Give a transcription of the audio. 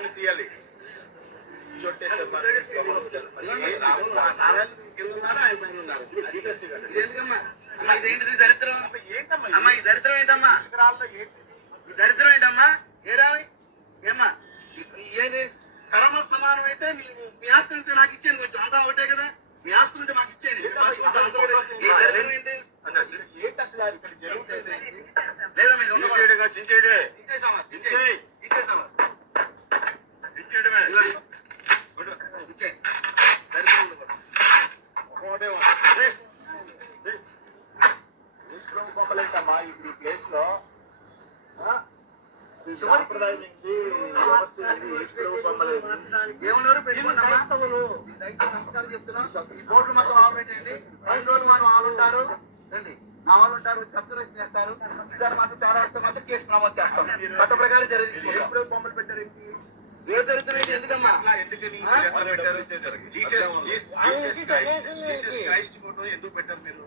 అన్ని తీయాలి. ఏంటిది దరిద్రం? అమ్మా ఈ దరిద్రం ఏంటమ్మా? ఈ దరిద్రం ఏంటమ్మా? ఏరావి ఏమ్మా? ఏది సరమ సమానం అయితే మీ ఆస్తి ఉంటే నాకు ఇచ్చేయండి కొంచెం. అంతా ఒకటే కదా? మీ ఆస్తి ఉంటే మాకు ఇచ్చేయండి. ఈ దరిద్రం ఏంటి? లేదా మీరు ఇచ్చేసామా? ఇచ్చేసామా? ఈ ప్లేస్లో ఏమన్నారు? దైత్య సంస్కారం చెప్తున్నాం. ఈ బోర్డు మొత్తం ఆపరేటండి రెండు రోజులు మనం ఉంటారు. రండి. మా వాళ్ళు ఉంటారు చెప్తారు చేస్తారు. ఈసారి మాత్రం తేడా వస్తే మాత్రం కేసు నమోదు చేస్తాం. చట్ట ప్రకారం జరిగింది. ఎప్పుడు బొమ్మలు పెట్టారేంటి ఏ దరిద్రం ఎందుకమ్మా? జీసస్ క్రైస్ట్ ఫోటో ఎందుకు పెట్టారు మీరు?